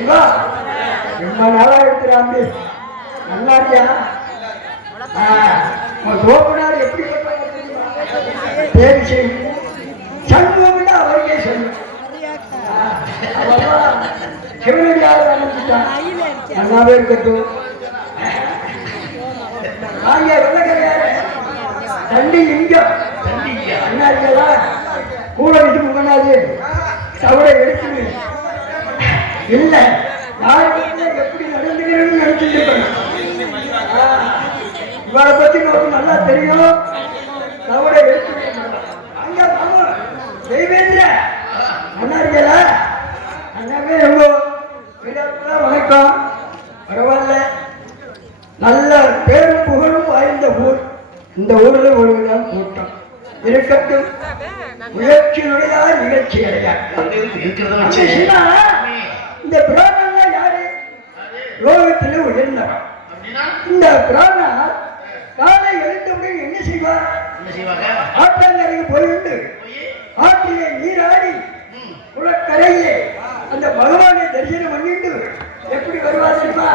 சிவா ரொம்ப நாளா இருக்கிறாம்பி நல்லா இருக்கியா? தோப்பனார் எப்படி பேரு செய்யும் சண்முகம்னா அவருக்கே சொல்லும். சிவனடி யார் ஆரம்பிச்சுட்டான் நல்லாவே இருக்கட்டும். ஆகிய வெள்ளக்கரையாரு தண்டி லிங்கம் என்ன இருக்கா கூட விட்டு முன்னாடி தவறை எடுத்து இல்ல யாருக்கு எப்படி நடந்துக்கிறேன்னு நினைச்சிட்டு இவரை பத்தி நமக்கு நல்லா தெரியும். தவறை எடுத்து அங்க தெய்வேந்திர நல்லா இருக்கல அண்ணாவே ரொம்ப வணக்கம். பரவாயில்ல நல்ல பேரும் புகழும் வாய்ந்த ஊர். இந்த ஊர்ல ஒருவர்தான் கூட்டம் இருக்கட்டும். முயற்சியுடைய நிகழ்ச்சி இந்த பிராணம் யாரு லோகத்திலே உயர்ந்தவன். இந்த பிராணம் காலை எழுந்தவுடன் என்ன செய்வார்? ஆற்றங்கரைக்கு போயிட்டு ஆற்றிலே நீராடி குளக்கரையே அந்த பகவானை தரிசனம் பண்ணிட்டு எப்படி வருவா தெரியுமா?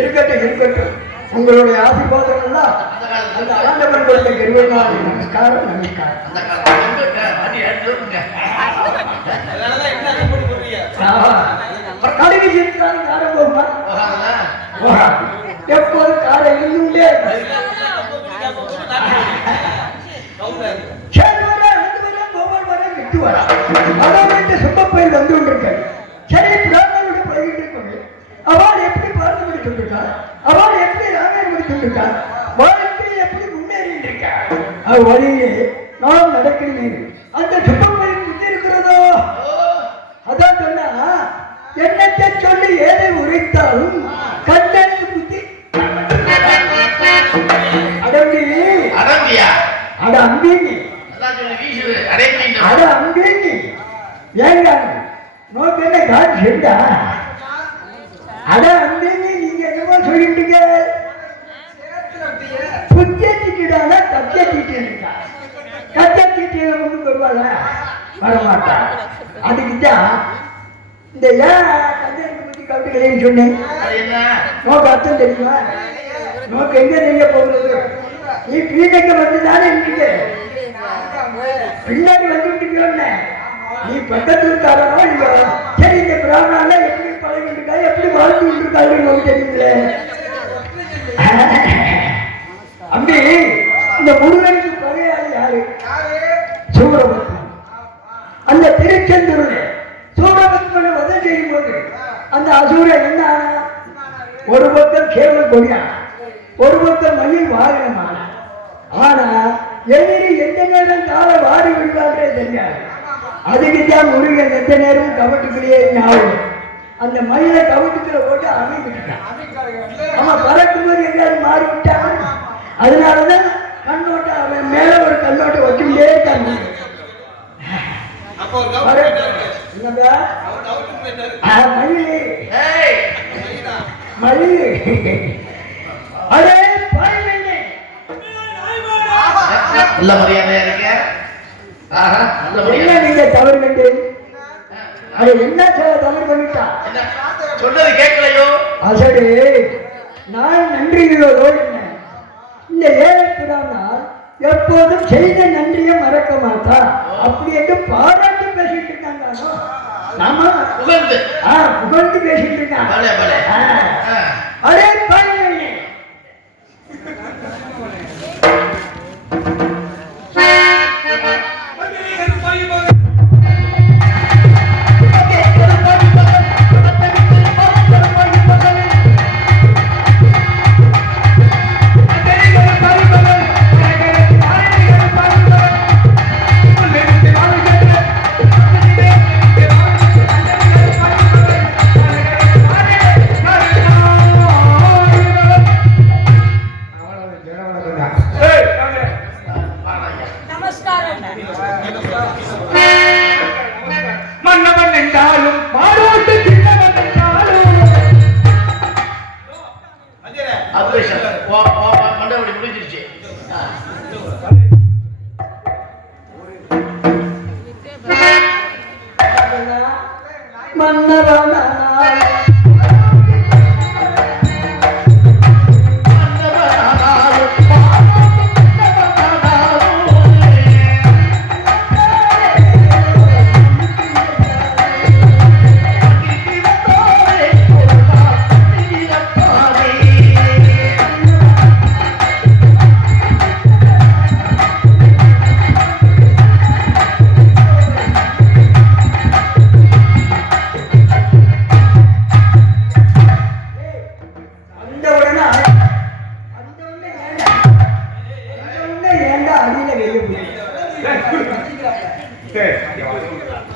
இருக்கட்டும் இருக்கட்டும். உங்களுடைய ஆசீர்வாதம் எல்லாம் அந்த ஆண்டவன் கொடுத்த கிருபையினால் நமஸ்காரம் நமஸ்காரம். கடைக்கு இருக்கிறாரு காரம் போகுமா? எப்போது காரை இருந்துட்டே விட்டு வரா சுப்பப்பயில் வந்து கொண்டிருக்காரு. சரி பிராமணோட பழகிட்டு இருக்காங்க. அவள் எப்படி பார்த்து முடிச்சுருக்காள், அவள் எப்படி ராமாயணம் முடிச்சுருக்காள், வாழ்க்கை எப்படி முன்னேறிட்டு இருக்கா. அவ் வழியே நாம் நடக்கிறேன். அந்த சுப்பப்பயில் புத்தி இருக்கிறதோ அதான் சொன்னா என்னத்தை சொல்லி ஏதை உரைத்தாலும் கண்ணனுக்கு புத்தி அடம்பி அட அம்பினி அட அம்பினி ஏங்க நோக்கு என்ன காட்சி செஞ்சா அட அம்பினி நீங்க என்னமோ சொல்லிட்டீங்க. புத்திய தீட்டிடானா கத்திய தீட்டி இருக்கா? கத்திய தீட்டிய ஒன்று வருவாங்க வரமாட்டா. அதுக்குதான் இந்த ஏன் கத்தியத்தை பத்தி கவிதைகளையும் சொன்னேன். நோக்கு அர்த்தம் தெரியுமா? நோக்கு எங்க தெரிய போகிறது? நீ பீடைக்கு வந்துதானே இருக்கீங்க, பின்னாடி வந்துட்டு நீ பக்கத்துக்காரனோ இல்லையோ. சரி இந்த பிராமணால எப்படி பழகிட்டு இருக்கா, எப்படி வாழ்ந்துட்டு இருக்காரு நமக்கு தெரியுங்களே. அம்பி இந்த முருகனுக்கு பகையாளி யாரு? சூரபத்மன். அந்த திருச்செந்தூர்ல சூரபத்மனை வதம் செய்யும் போது அந்த அசூரன் என்ன ஒரு பக்கம் கேவல் கொடியா, ஒரு பக்கம் மயில் வாகனமான. ஆனா எதிரி எந்த நேரம் கால வாரி விடுவாங்களே தெரியாது. அதுக்குத்தான் முருகன் எந்த நேரமும் கவட்டுக்குள்ளேயே ஞாபகம். அந்த மயிலை கவட்டுக்குள்ள போட்டு அமைக்கிட்டான். ஆமா பறக்கும் போது எங்கேயாவது மாறி விட்டான். அதனாலதான் கண்ணோட்டம் அவன் மேல ஒரு கண்ணோட்டம் வச்சுட்டே இருக்காங்க. மயில் மயில் அரே நல்ல மரியாதையா இருக்க. ஆஹா, நல்ல என்ன மரியாதை. நீங்க தவறு கண்டு அது என்ன தவறு பண்ணிட்டா என்ன சொல்றது கேட்கலையோ? அசடு நான் நன்றிகளோடு என்ன இந்த ஏழைக்குதான் எப்போதும் செய்த நன்றியை மறக்க மாட்டா அப்படி என்று பாராட்டி பேசிட்டு இருக்காங்க. நாம புகழ்ந்து புகழ்ந்து பேசிட்டு இருக்காங்க. பலே பலே. அதே பாருங்க மன்னவன் என்றாலும் மாடோட்டு சின்னவன் என்றாலும் மண்டபடி முடிஞ்சிருச்சு. மன்னவனா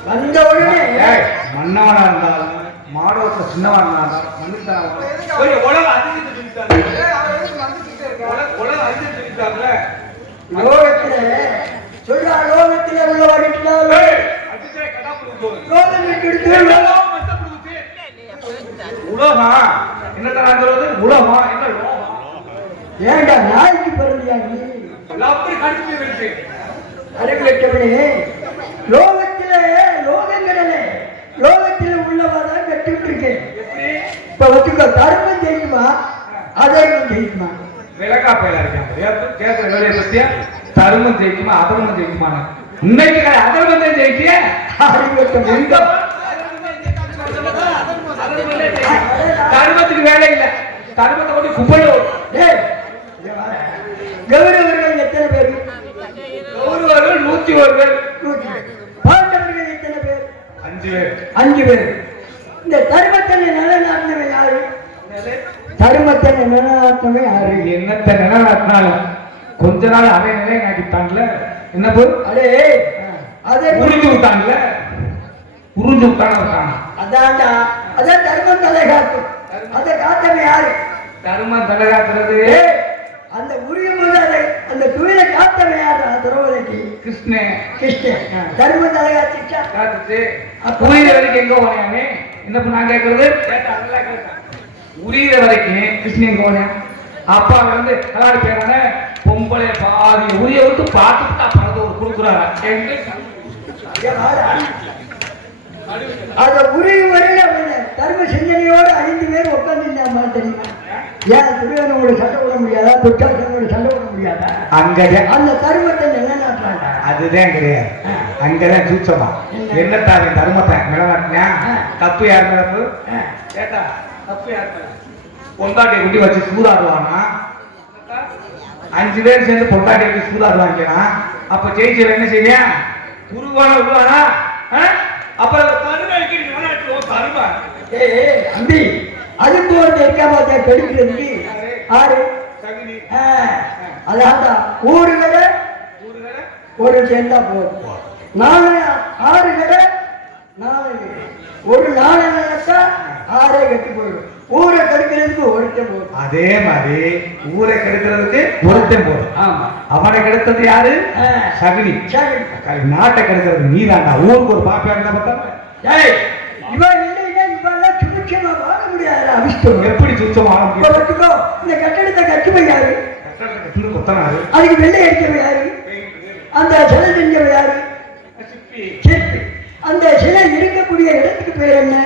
வந்த உடனே மன்னவனா இருந்தாலும் மாடோட்ட சின்னவனா இருந்தாலும் லோகத்தில சொல்றா லோகத்தில உள்ள வருகிறார்கள் லோகம் விட்டு உலகம் என்ன சொல்றது? உலகம் என்ன லோகம்? ஏண்டா நாய்க்கு பிறந்தியா நீ அப்படி கடிச்சு இருக்கு. அறிவிக்கப்படி லோகத்திலே லோகங்களே லோகத்தில் உள்ளவாதான் கட்டிட்டு இருக்கேன். இப்ப வச்சுக்கோ தர்மம் ஜெயிக்குமா அதர்மம் ஜெயிக்குமா? விளக்கா போயில இருக்காங்க கேட்கிற வேலையை பத்தியா தர்மம் ஜெயிக்குமா அதர்மம் ஜெயிக்குமான்னு இன்னைக்கு அதர்மத்தை ஜெயிக்கிய தர்மத்துக்கு வேலை இல்லை. தர்மத்தை கொண்டு குப்பையும் கௌரவர்கள் எத்தனை பேர்? கௌரவர்கள் 101 பேர். பாண்டவர்கள் எத்தனை பேர்? 5 பேர். 5 பேர். இந்த தர்மத்தை நிலைநாட்டினவை யாரு? தர்மத்தை நிலைநாட்டினவை யாரு? என்னத்தை நிலைநாட்டினாலும் கொஞ்ச நாள் அவன் நிலைநாட்டிட்டான்ல. என்ன போய் அதே அதை உறிஞ்சு விட்டான்ல. உறிஞ்சு விட்டான அதான்டா அதான் தர்மம் தலை காக்கும். அதை காத்தவை யாரு? தர்மம் தலை காத்துறது அந்த உரியும் போது அதை அந்த துயில காத்தவை யாரு? திரௌபதிக்கு கிருஷ்ணன். கிருஷ்ணன் தர்மம் தலை காத்துச்சா காத்துச்சு. உரியிற வரைக்கும் எங்க போனே? என்ன நான் கேட்கறது உரியிற வரைக்கும் கிருஷ்ணன் எங்க போனேன்? அப்பா வந்து கலாடி பேரான பொம்பளை பாதி உரிய விட்டு பார்த்துட்டு அப்புறம் ஒரு கொடுக்குறாரு. அத உரியும் வரையில தர்ம சிந்தனையோடு 5 பேர் உட்கார்ந்து தெரியுமா? ஏன் துரியோனோட சண்டை விட முடியாதா? துச்சாசனோட சண்டை விட முடியாதா? அங்கதான் அந்த தர்மத்தை நிலைநாட்டுறாங்க. அதுதான் கிடையாது. அங்கதான் சூச்சமா என்னத்தா தர்மத்தை நிலைநாட்டினா தப்பு யார் தப்பு கேட்டா தப்பு யார் பொண்டாட்டியை குட்டி வச்சு சூதாடுவானா? 5 பேர் சேர்ந்து பொண்டாட்டியை வச்சு சூதாடுவாங்கன்னா அப்ப ஜெயிச்சல் என்ன செய்ய உருவான உருவானா? அப்புறம் தருமா அம்பி அதுக்கு ஒரு நெருக்காம கெடுக்கிறதுக்கு ஆறு அதான் ஊரு கடை ஒரு சேர்ந்தா போதும். 6 கடை 4 ஒரு 4 நினைச்சா 6 கட்டி போயிடும். ஊரை கெடுக்கிறதுக்கு ஒருத்தன் போதும். அதே மாதிரி ஊரை கெடுக்கிறதுக்கு ஒருத்தன் போதும். ஆமா அவனை கெடுத்தது யாரு? சகுனி. நாட்டை கெடுக்கிறது நீ தாண்டா. ஊருக்கு ஒரு பாப்பா இருந்தா பார்த்தா இவன் இல்லைன்னா இவெல்லாம் சுபிட்சமா வாழ முடியாது. அபிஷ்டம் எப்படி சுத்தம் வாழ முடியும்? இந்த கட்டடத்தை கட்டுமை யாரு? கொத்தனாரு. அதுக்கு வெள்ளை அடிக்கவை யாரு? அந்த சிலை செஞ்சவ யாரு? சிப்பி. சிற்பி. அந்த சிலை இருக்கக்கூடிய இடத்துக்கு பேர் என்ன?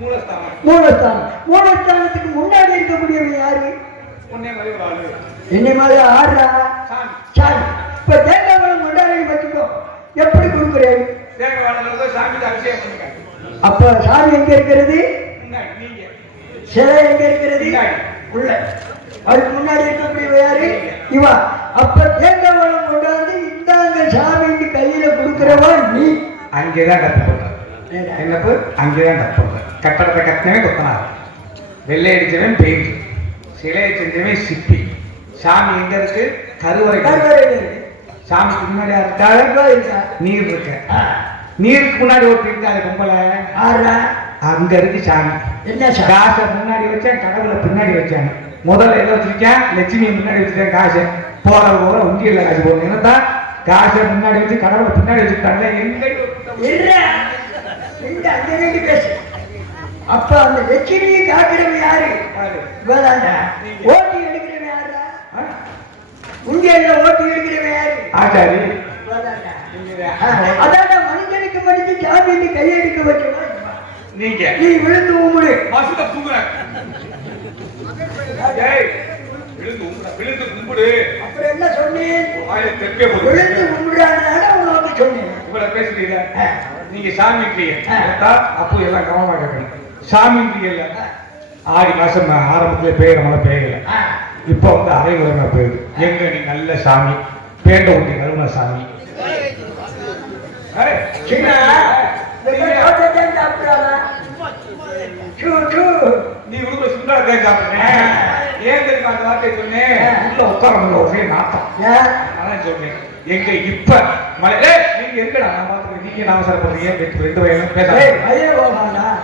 மூலஸ்தானம். மூலஸ்தானம். மூலஸ்தானத்துக்கு முன்னாடி இருக்கக்கூடியவங்க யாரு? உன்னே மாதிரி ஒரு ஆளு. என்னை மாதிரி ஆடுறா சாமி. சாமி. இப்ப தேங்காய் பழம் கொண்டாடி வச்சுக்கோ, எப்படி கொடுக்குறேன்? தேங்காய் வாழை சாமிக்கு அபிஷேகம் பண்ணுங்க. அப்ப சாமி எங்க இருக்கிறது? முன்னாடி நீங்க. சிலை எங்க இருக்கிறது? முன்னாடி. உள்ள. அதுக்கு முன்னாடி இருக்கக்கூடியவ யாரு? இவா. அப்ப தேங்காய் பழம் கொண்டாந்து இந்தாங்க சாமிக்கு கையில கொடுக்கிறவா நீ. அங்கேதான் கத்து போடுற என்னப்பு, அங்கேதான் கத்து போடுற. கட்டடத்தை கட்டினவே கொத்தனார், வெள்ளை அடிச்சவன் பெயிண்ட், சிலையை செஞ்சவன் சிப்பி. சாமி எங்க இருக்கு? கருவறை. கருவறையில இருக்கு. சாமிக்கு முன்னாடி இருக்கா? இருக்கா? நீர் இருக்கு. நீருக்கு முன்னாடி ஒரு இருக்காது கும்பல ஆடுறா. அங்க இருக்கு சாமி. என்ன சாமி? காசை முன்னாடி வச்சேன், கடவுளை பின்னாடி வச்சாங்க. முதல்ல எதை வச்சிருக்கேன்? லட்சுமியை முன்னாடி வச்சுட்டேன். காசை போற போற உண்டியல்ல காசு போடணும். என்னதான் காசை முன்னாடி வச்சு கடவுளை பின்னாடி வச்சுட்டாங்க. எங்க பேசு. அப்ப அந்த லட்சுமியை காக்கிறவன் யாரு? ஓட்டி எடுக்கிறவன் யாரா? உண்டியல்ல ஓட்டி எடுக்கிறவன் யாரு? ஆச்சாரி. அதான் மனிதனுக்கு மனித சாமி கையெடுக்க வைக்கணும். நீங்க நீ விழுந்து உம்முடு. மசுத தூங்குற. விழுந்து கும்பிடு. அப்புறம் என்ன சொன்னேன்? விழுந்து இவ்வளவு கும்பிடுறாங்க உனக்கு சொன்னேன். பேசுறீங்க. நீங்க சாமி அப்போ எல்லாம் கவனமா கேட்கணும். சாமி இல்ல ஆடி மாசம் ஆரம்பத்துல பெய்யற மழை பெய்யல. இப்ப வந்து அரைகுறைமா பெய்யுது. எங்க நீ நல்ல சாமி, பேண்ட ஊட்டி கருணா சாமி. நீ உள்ள சுண்டா சாப்பிடுறேன். ஏன் தெரியுமா அந்த வார்த்தையை சொன்னேன்? உள்ள உட்கார ஒரே நாட்டம். அதான் சொன்னேன். எங்க இப்ப மழை நீங்க எங்கடா? நான் பாத்துக்கிறேன். நீங்க நாம சாப்பிடுறீங்க. ரெண்டு வயலும் பேச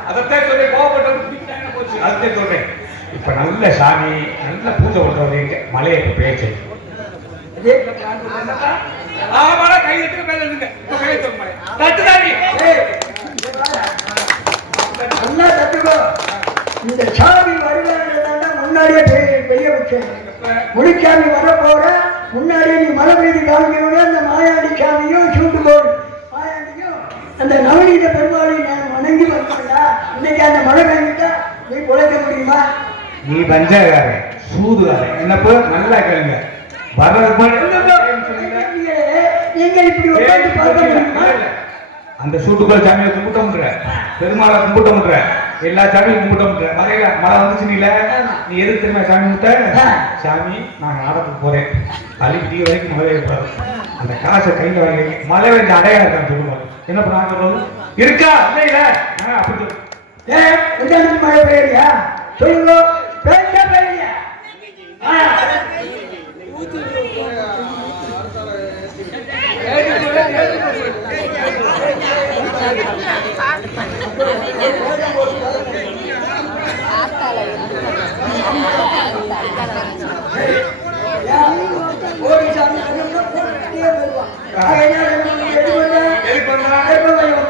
அதைத்தான் சொல்றேன். கோவப்பட்டு போச்சு. அதைத்தான் சொல்றேன். இப்ப நல்ல சாமி, நல்ல பூஜை பண்றவங்க எங்க மலையை இப்ப பேச்சு கை தட்டு மேல இருங்க. தட்டுதாடி நல்லா தட்டுக்கோ. இந்த சாமி வருவாங்க முன்னாடியே பெய்ய வச்சேன். முனிச்சாமி வர போற முன்னாடியே நீ மலை மீது காமிக்கணும். அந்த மாயாண்டி சாமியும் சூட்டுக்கோடு மாயாண்டியும் அந்த நவநீத பெருமாளையும் நான் வணங்கி வந்தா இன்னைக்கு அந்த மழை பெய்ஞ்சிட்டா நீ குலைக்க முடியுமா? நீ பஞ்சாகாரன் சூதுகாரன். என்னப்போ நல்லா கேளுங்க. நீங்க இப்படி உட்காந்து பார்க்க அந்த சூட்டுக்குள்ள சாமியை கும்பிட்ட முன்ற, பெருமாளை கும்பிட்ட முன்ற, எல்லா சாமியும் கும்பிட்ட முன்ற. மழையில மழை வந்துச்சு நீல நீ எதுக்கு தெரியுமா சாமி முட்ட? சாமி நான் நாடத்துக்கு போறேன், அழிக்கு வரைக்கும் மழை ஏற்படாது, அந்த காசை கையில வாங்கி மழை வெஞ்ச அடையாளம் இருக்கான்னு சொல்லுவாங்க. என்ன பண்ண இருக்கா இல்ல அப்படி சொல்லு. ஏன் மழை பெய்யா சொல்லுங்க. பெய்யா பெய்யா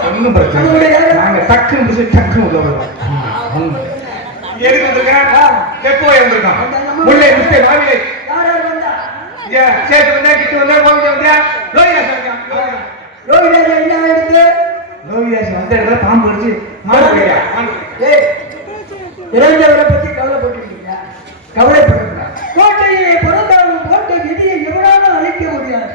ஒன்னும் பிரச்சனை. நாங்க டக்குன்னு டக்குன்னு உள்ள வருவோம். எதுக்கு வந்திருக்கேன்? எப்போ வந்திருக்கான்? முல்லை முஸ்தே மாவிலை சேர்த்து வந்தா கிட்ட வந்தா கோவில வந்தா ரோஹிதாஸ் என்ன ஆயிடுது? ரோஹிதாஸ் வந்த பாம்பு அடிச்சு மாறியா? இளைஞரை பத்தி கவலைப்பட்டிருக்கீங்க. கவலைப்படக்கூடாது. கோட்டையை பிறந்தாலும் கோட்டை விதியை எவனாலும் அழிக்க முடியாது.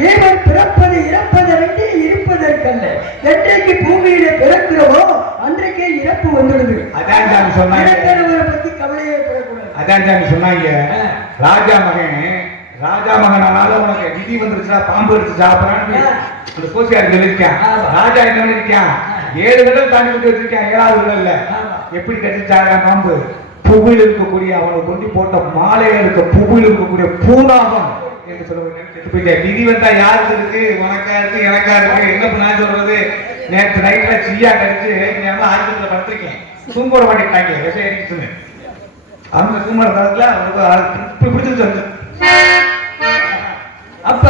தேவன் பிறப்பது இறப்பதற்கு இருப்பதற்கல்ல. என்றைக்கு பூமியில பிறக்கிறோமோ அன்றைக்கே இறப்பு வந்துடுது. அதான் சாமி சொன்னாங்க. இறக்கிறவரை பத்தி கவலையே படக்கூடாது. அதான் சாமி சொன்னாங்க. ராஜா மகனால உனக்கு விதி வந்துருச்சா, பாம்பு எடுத்து சாப்பிடறான்னு அந்த கோசியார் சொல்லியிருக்கேன். ராஜா என்ன பண்ணிருக்கான்? 7 கடல் தாண்டி விட்டு வச்சிருக்கேன். 7வது கடல்ல எப்படி கட்டிச்சாங்க பாம்பு? புவியில் இருக்கக்கூடிய அவனை கொண்டு போட்ட மாலையில இருக்க புவியில் இருக்கக்கூடிய பூனாகம் என்று சொல்லுவாங்க. விதி வந்தா யாருக்கு இருக்கு? உனக்கா இருக்கு, எனக்கா இருக்கு. என்ன நான் சொல்றது? நேற்று நைட்ல சீயா கடிச்சு ஆயுதத்துல படுத்திருக்கேன். தூங்கோட மாட்டேட்டாங்க விஷயம் இருக்குன்னு. அவங்க தூங்குற காலத்துல அவனுக்கு பிடிச்சிருச்சு. அப்ப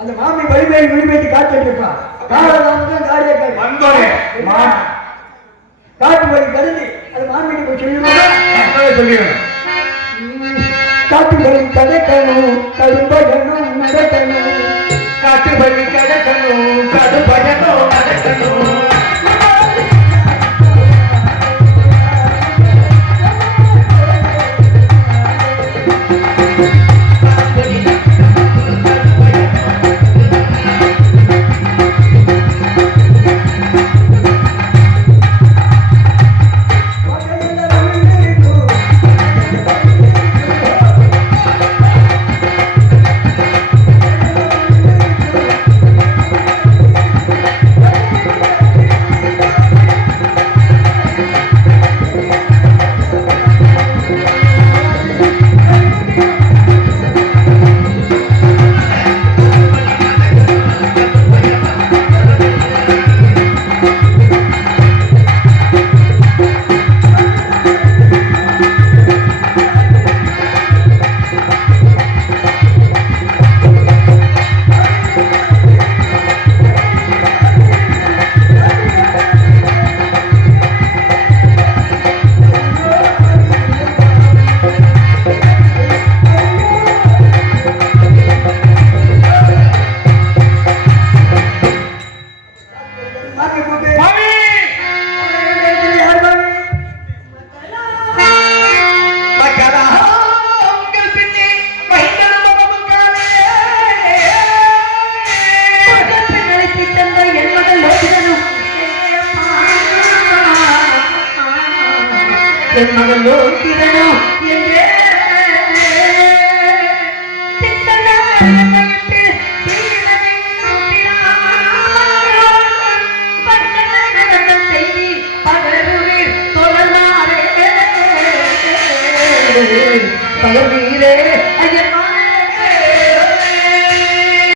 அந்த மாமி வலிமையை விழிமைக்கு காத்துட்டு இருப்பான். காலதான் காரியம் வந்தோடனே காட்டு வழி கருதி அது மாமியை போய் சொல்லிடுவேன். காட்டு வழி கதைக்கணும், கரும்பகணும் நடக்கணும். காட்டு வழி என் மகளோ திறனோ